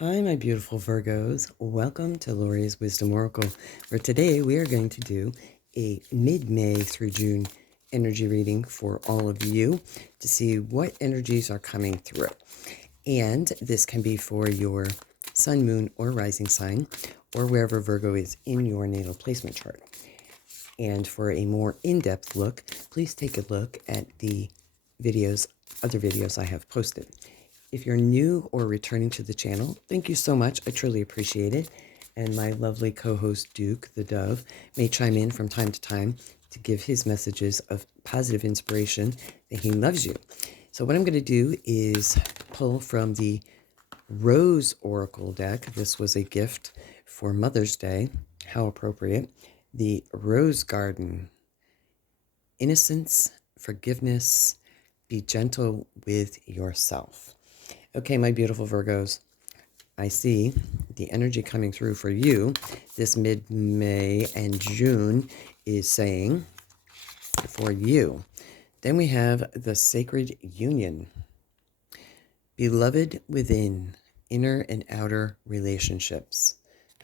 Hi, my beautiful Virgos. Welcome to Lori's Wisdom Oracle, where today we are going to do a mid-May through June energy reading for all of you to see what energies are coming through. And this can be for your sun, moon, or rising sign, or wherever Virgo is in your natal placement chart. And for a more in-depth look, please take a look at the other videos I have posted. If you're new or returning to the channel, thank you so much. I truly appreciate it. And my lovely co-host Duke, the Dove, may chime in from time to time to give his messages of positive inspiration that he loves you. So what I'm going to do is pull from the Rose Oracle deck. This was a gift for Mother's Day. How appropriate. The Rose Garden. Innocence, forgiveness, be gentle with yourself. Okay, my beautiful Virgos, I see the energy coming through for you this mid-May and June is saying for you. Then we have the Sacred Union. Beloved within, inner and outer relationships.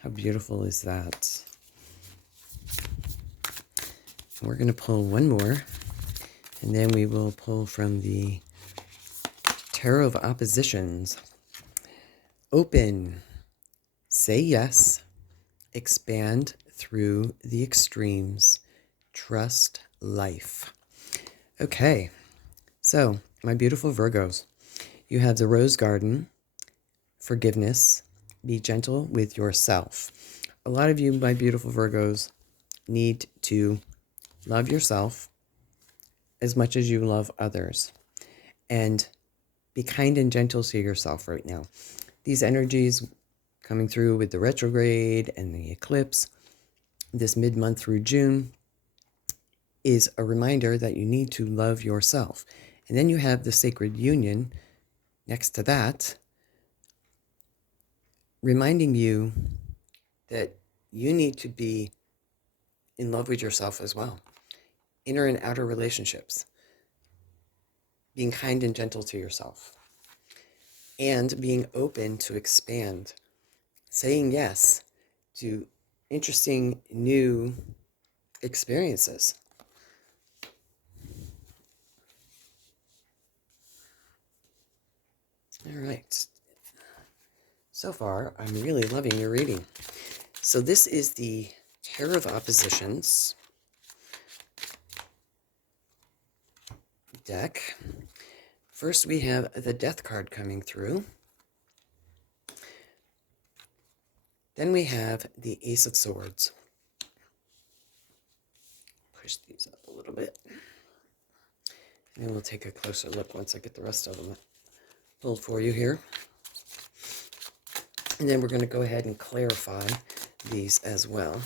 How beautiful is that? We're going to pull one more, and then we will pull from the Tarot of Oppositions. Open, say yes, expand through the extremes, trust life. Okay, so my beautiful Virgos, you have the Rose Garden, forgiveness, be gentle with yourself. A lot of you, my beautiful Virgos, need to love yourself as much as you love others. And be kind and gentle to yourself right now. These energies coming through with the retrograde and the eclipse this mid-month through June is a reminder that you need to love yourself. And then you have the Sacred Union next to that, reminding you that you need to be in love with yourself as well. Inner and outer relationships. Being kind and gentle to yourself. And being open to expand. Saying yes to interesting new experiences. All right. So far, I'm really loving your reading. So this is the Tarot of Oppositions deck. First, we have the Death card coming through. Then we have the Ace of Swords. Push these up a little bit. And we'll take a closer look once I get the rest of them pulled for you here. And then we're going to go ahead and clarify these as well.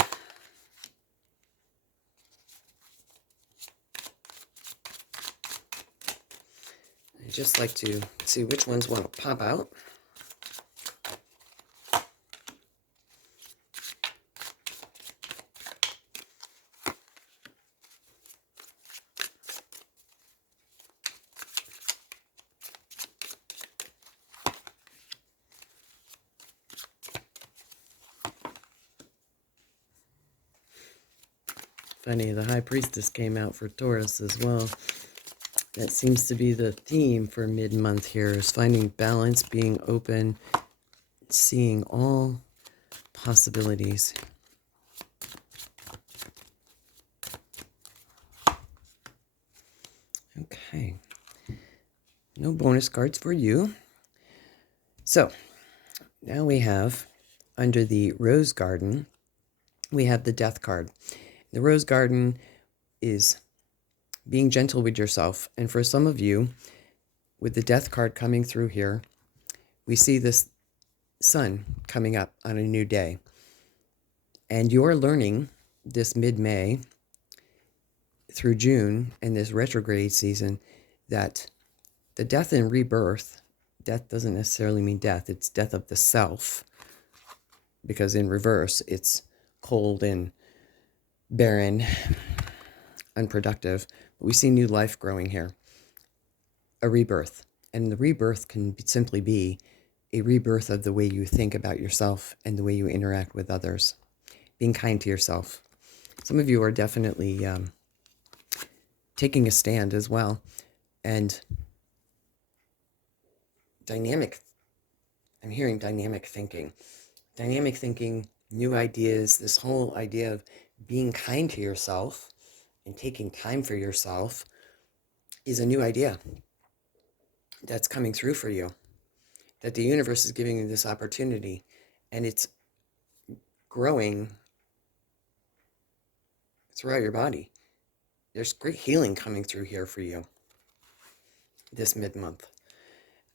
I just like to see which ones want to pop out. Funny, the High Priestess came out for Taurus as well. That seems to be the theme for mid-month here, is finding balance, being open, seeing all possibilities. Okay. No bonus cards for you. So, now we have, under the Rose Garden, we have the Death card. The Rose Garden is being gentle with yourself. And for some of you, with the Death card coming through here, we see this sun coming up on a new day. And you're learning this mid-May through June and this retrograde season that the death and rebirth, death doesn't necessarily mean death, it's death of the self. Because in reverse, it's cold and barren, unproductive. But we see new life growing here. A rebirth. And the rebirth can simply be a rebirth of the way you think about yourself and the way you interact with others. Being kind to yourself. Some of you are definitely taking a stand as well. And dynamic, I'm hearing dynamic thinking. Dynamic thinking, new ideas, this whole idea of being kind to yourself and taking time for yourself is a new idea that's coming through for you. That the universe is giving you this opportunity, and it's growing throughout your body. There's great healing coming through here for you this mid-month.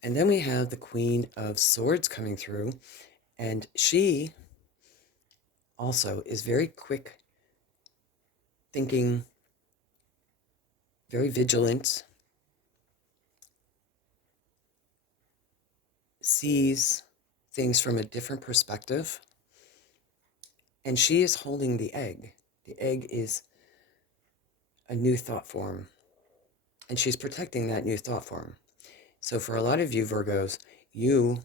And then we have the Queen of Swords coming through, and she also is very quick thinking, very vigilant, sees things from a different perspective, and she is holding the egg. The egg is a new thought form, and she's protecting that new thought form. So for a lot of you Virgos, you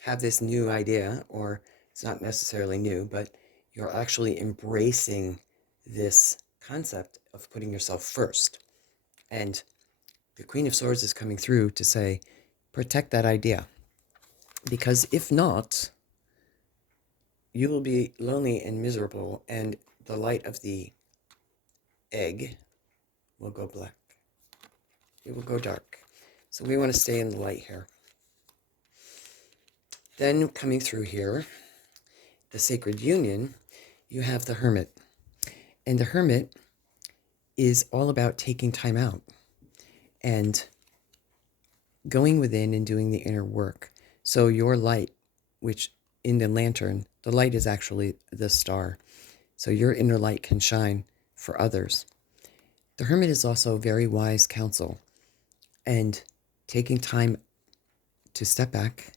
have this new idea, or it's not necessarily new, but you're actually embracing this concept of putting yourself first. And the Queen of Swords is coming through to say, protect that idea. Because if not, you will be lonely and miserable, and the light of the egg will go black. It will go dark. So we want to stay in the light here. Then coming through here, the Sacred Union, you have the Hermit. And the Hermit is all about taking time out and going within and doing the inner work. So your light, which in the lantern, the light is actually the star. So your inner light can shine for others. The Hermit is also very wise counsel, and taking time to step back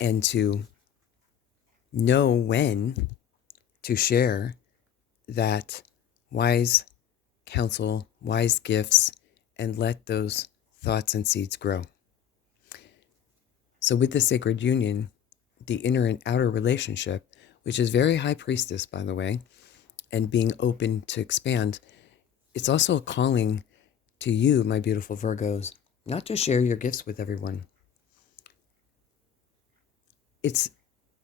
and to know when to share that wise counsel, wise gifts, and let those thoughts and seeds grow. So with the Sacred Union, the inner and outer relationship, which is very High Priestess, by the way, and being open to expand, it's also a calling to you, my beautiful Virgos, not to share your gifts with everyone. It's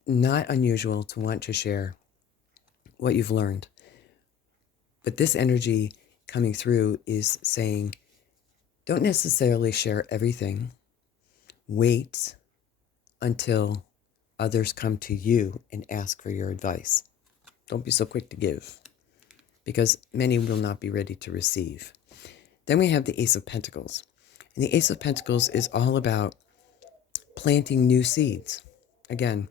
not unusual to want to share what you've learned. But this energy coming through is saying, don't necessarily share everything. Wait until others come to you and ask for your advice. Don't be so quick to give, because many will not be ready to receive. Then we have the Ace of Pentacles. And the Ace of Pentacles is all about planting new seeds. Again,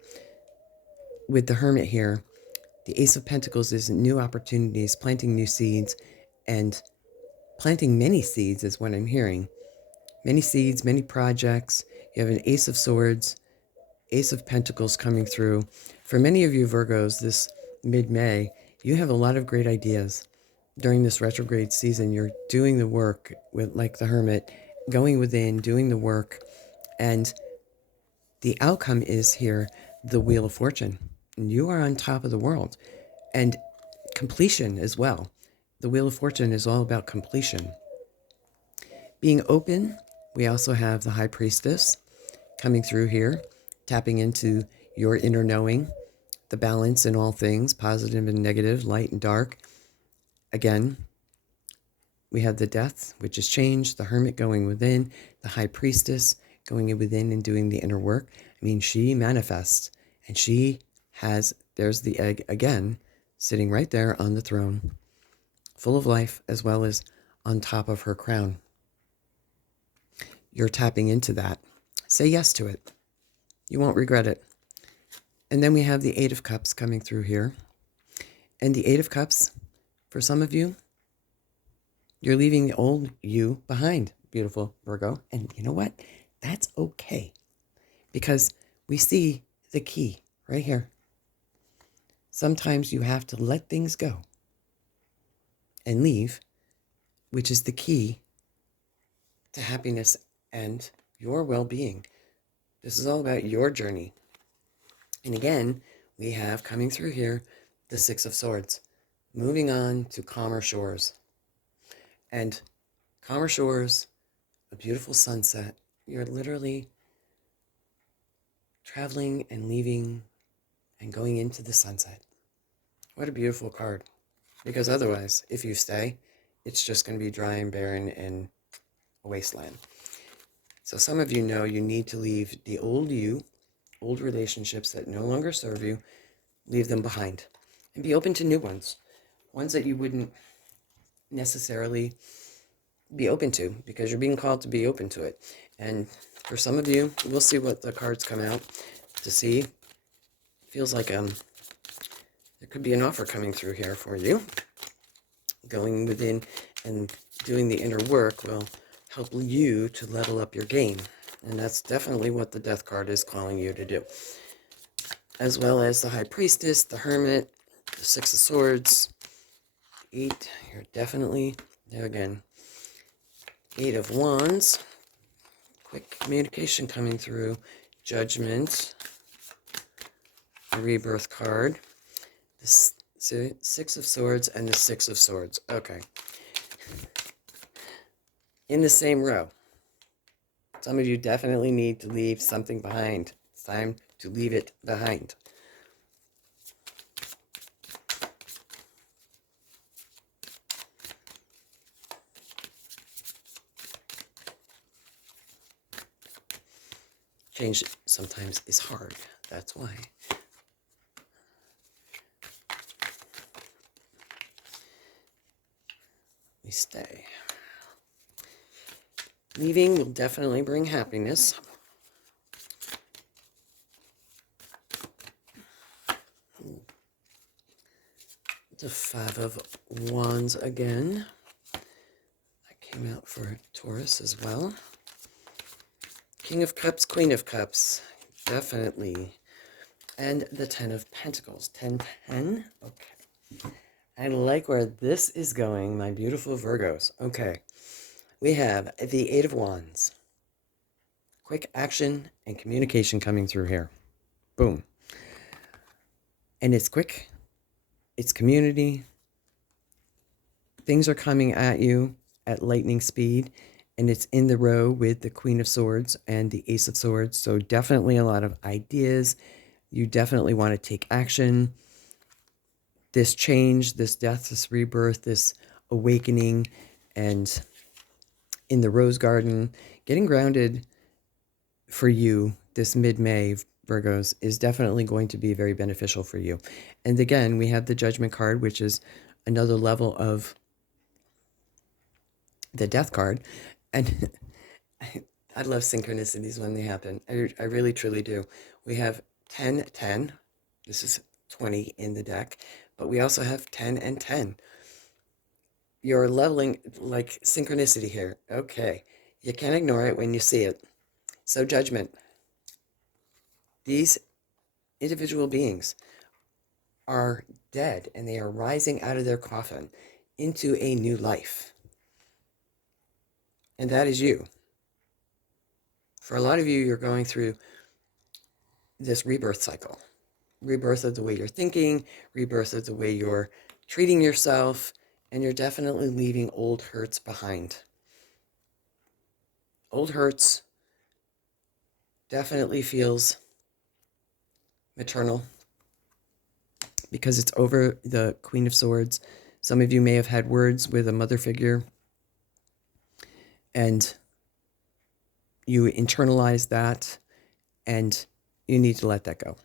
with the Hermit here, the Ace of Pentacles is new opportunities, planting new seeds, and planting many seeds is what I'm hearing. Many seeds, many projects. You have an Ace of Swords, Ace of Pentacles coming through. For many of you Virgos, this mid-May, you have a lot of great ideas. During this retrograde season, you're doing the work with, like the Hermit, going within, doing the work, and the outcome is here, the Wheel of Fortune. And you are on top of the world. And completion as well. The Wheel of Fortune is all about completion. Being open, we also have the High Priestess coming through here, tapping into your inner knowing, the balance in all things, positive and negative, light and dark. Again, we have the Death, which is change, the Hermit going within, the High Priestess going within and doing the inner work. I mean, she manifests, and she has, there's the egg again, sitting right there on the throne, full of life, as well as on top of her crown. You're tapping into that. Say yes to it. You won't regret it. And then we have the Eight of Cups coming through here. And the Eight of Cups, for some of you, you're leaving the old you behind, beautiful Virgo. And you know what? That's okay. Because we see the key right here. Sometimes you have to let things go and leave, which is the key to happiness and your well-being. This is all about your journey. And again, we have coming through here the Six of Swords, moving on to calmer shores. And calmer shores, a beautiful sunset. You're literally traveling and leaving and going into the sunset. What a beautiful card. Because otherwise, if you stay, it's just going to be dry and barren and a wasteland. So some of you know you need to leave the old you, old relationships that no longer serve you, leave them behind. And be open to new ones. Ones that you wouldn't necessarily be open to, because you're being called to be open to it. And for some of you, we'll see what the cards come out to see. It feels like there could be an offer coming through here for you. Going within and doing the inner work will help you to level up your game. And that's definitely what the Death card is calling you to do. As well as the High Priestess, the Hermit, the Six of Swords, 8. You're definitely, there again, 8 of Wands. Quick communication coming through. Judgment. The Rebirth card. The Six of Swords and the Six of Swords. Okay. In the same row. Some of you definitely need to leave something behind. It's time to leave it behind. Change sometimes is hard. That's why. We stay. Leaving will definitely bring happiness. The Five of Wands again. That came out for Taurus as well. King of Cups, Queen of Cups. Definitely. And the Ten of Pentacles. 10-10. Okay. I like where this is going, my beautiful Virgos. Okay. We have the Eight of Wands. Quick action and communication coming through here. Boom. And it's quick. It's community. Things are coming at you at lightning speed. And it's in the row with the Queen of Swords and the Ace of Swords. So definitely a lot of ideas. You definitely want to take action. This change, this death, this rebirth, this awakening, and in the Rose Garden, getting grounded for you this mid-May, Virgos, is definitely going to be very beneficial for you. And again, we have the Judgment card, which is another level of the Death card. And I love synchronicities when they happen. I really, truly do. We have 10-10. This is 20 in the deck. But we also have 10 and 10. You're leveling like synchronicity here. Okay. You can't ignore it when you see it. So Judgment. These individual beings are dead and they are rising out of their coffin into a new life. And that is you. For a lot of you, you're going through this rebirth cycle. Rebirth of the way you're thinking, rebirth of the way you're treating yourself, and you're definitely leaving old hurts behind. Old hurts definitely feels maternal because it's over the Queen of Swords. Some of you may have had words with a mother figure and you internalize that and you need to let that go.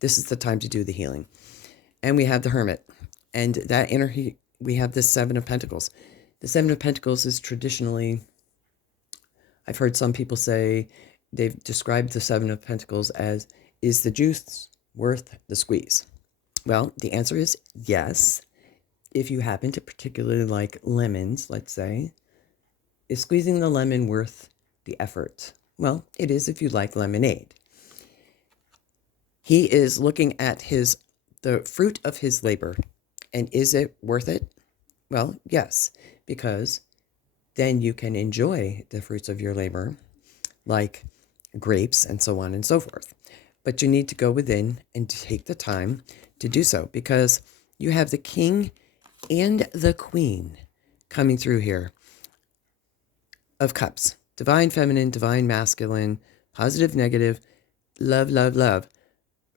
This is the time to do the healing. And we have the Hermit. And that we have the Seven of Pentacles. The Seven of Pentacles is traditionally, I've heard some people say, they've described the Seven of Pentacles as, is the juice worth the squeeze? Well, the answer is yes. If you happen to particularly like lemons, let's say, is squeezing the lemon worth the effort? Well, it is if you like lemonade. He is looking at the fruit of his labor. And is it worth it? Well, yes, because then you can enjoy the fruits of your labor, like grapes, and so on and so forth. But you need to go within and take the time to do so, because you have the King and the Queen coming through here of Cups. Divine Feminine, Divine Masculine, positive, negative, love, love, love.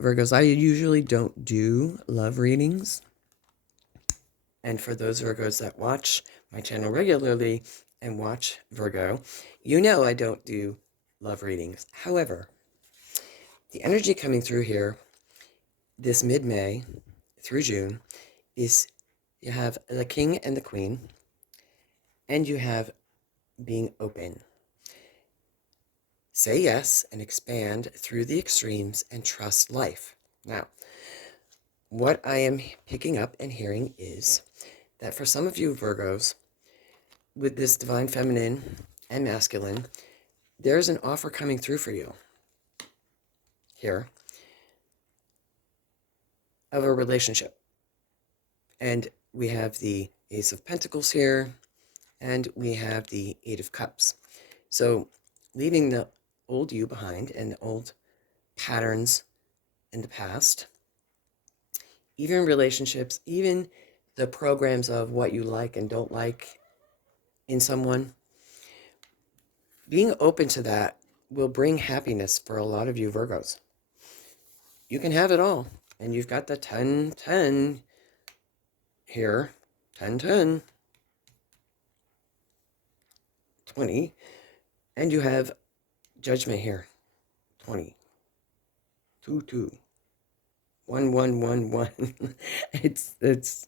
Virgos, I usually don't do love readings. And for those Virgos that watch my channel regularly and watch Virgo, you know I don't do love readings. However, the energy coming through here this mid-May through June is you have the King and the Queen, and you have being open. Say yes and expand through the extremes and trust life. Now, what I am picking up and hearing is that for some of you Virgos, with this divine feminine and masculine, there's an offer coming through for you here of a relationship. And we have the Ace of Pentacles here, and we have the Eight of Cups. So leaving the old you behind and the old patterns in the past, even relationships, even the programs of what you like and don't like in someone, being open to that will bring happiness for a lot of you Virgos. You can have it all. And you've got the 10-10 here, 10-10, 20, and you have Judgment here, 20, 2-2, 1-1-1-1.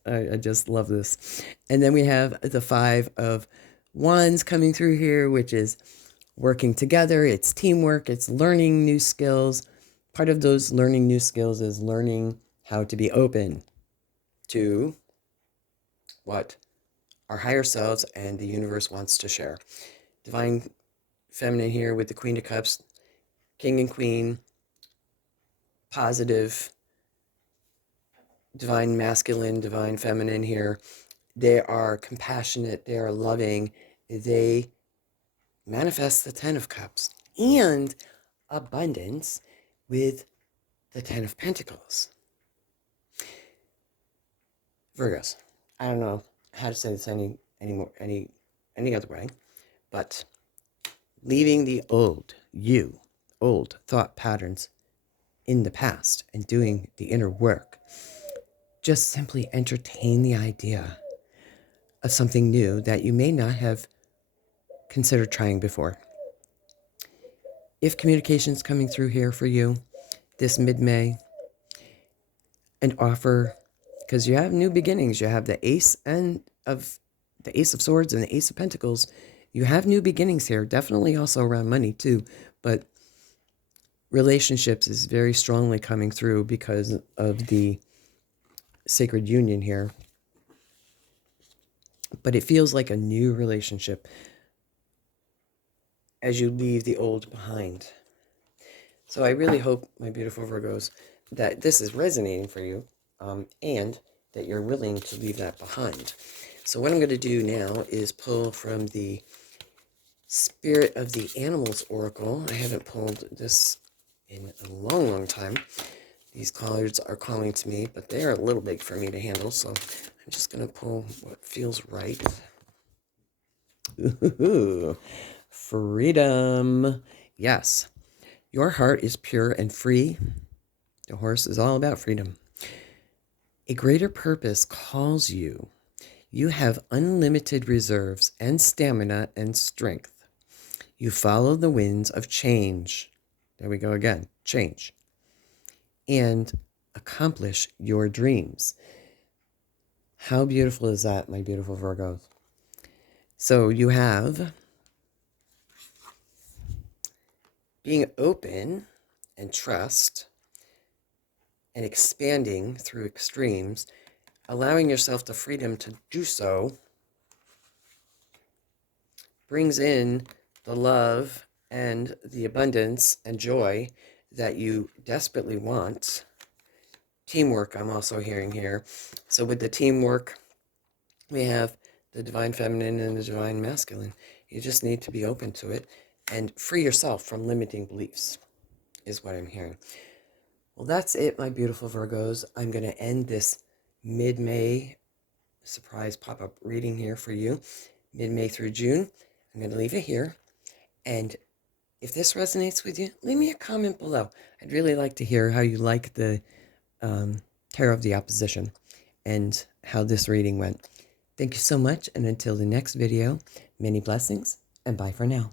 I just love this. And then we have the Five of Wands coming through here, which is working together. It's teamwork. It's learning new skills. Part of those learning new skills is learning how to be open to what our higher selves and the universe wants to share. Divine feminine here with the Queen of Cups, King and Queen, positive, divine masculine, divine feminine here. They are compassionate, they are loving, they manifest the 10 of Cups and abundance with the 10 of Pentacles. Virgos, I don't know how to say this any other way, but leaving the old thought patterns in the past and doing the inner work. Just simply entertain the idea of something new that you may not have considered trying before. If communication is coming through here for you this mid-May, and offer, because you have new beginnings. You have the Ace of Swords and the Ace of Pentacles. You have new beginnings here. Definitely also around money too, but relationships is very strongly coming through because of the sacred union here. But it feels like a new relationship as you leave the old behind. So I really hope, my beautiful Virgos, that this is resonating for you, and that you're willing to leave that behind. So what I'm going to do now is pull from the Spirit of the Animals Oracle. I haven't pulled this in a long, long time. These cards are calling to me, but they're a little big for me to handle, so I'm just going to pull what feels right. Ooh, freedom. Yes. Your heart is pure and free. The horse is all about freedom. A greater purpose calls you. You have unlimited reserves and stamina and strength. You follow the winds of change. There we go again. Change. And accomplish your dreams. How beautiful is that, my beautiful Virgos? So you have being open and trust and expanding through extremes, allowing yourself the freedom to do so, brings in the love and the abundance and joy that you desperately want. Teamwork, I'm also hearing here. So with the teamwork, we have the divine feminine and the divine masculine. You just need to be open to it and free yourself from limiting beliefs, is what I'm hearing. Well, that's it, my beautiful Virgos. I'm going to end this mid-May surprise pop-up reading here for you, mid-May through June. I'm going to leave it here. And if this resonates with you, leave me a comment below. I'd really like to hear how you like the Tarot of the Opposition and how this reading went. Thank you so much, and until the next video, many blessings, and bye for now.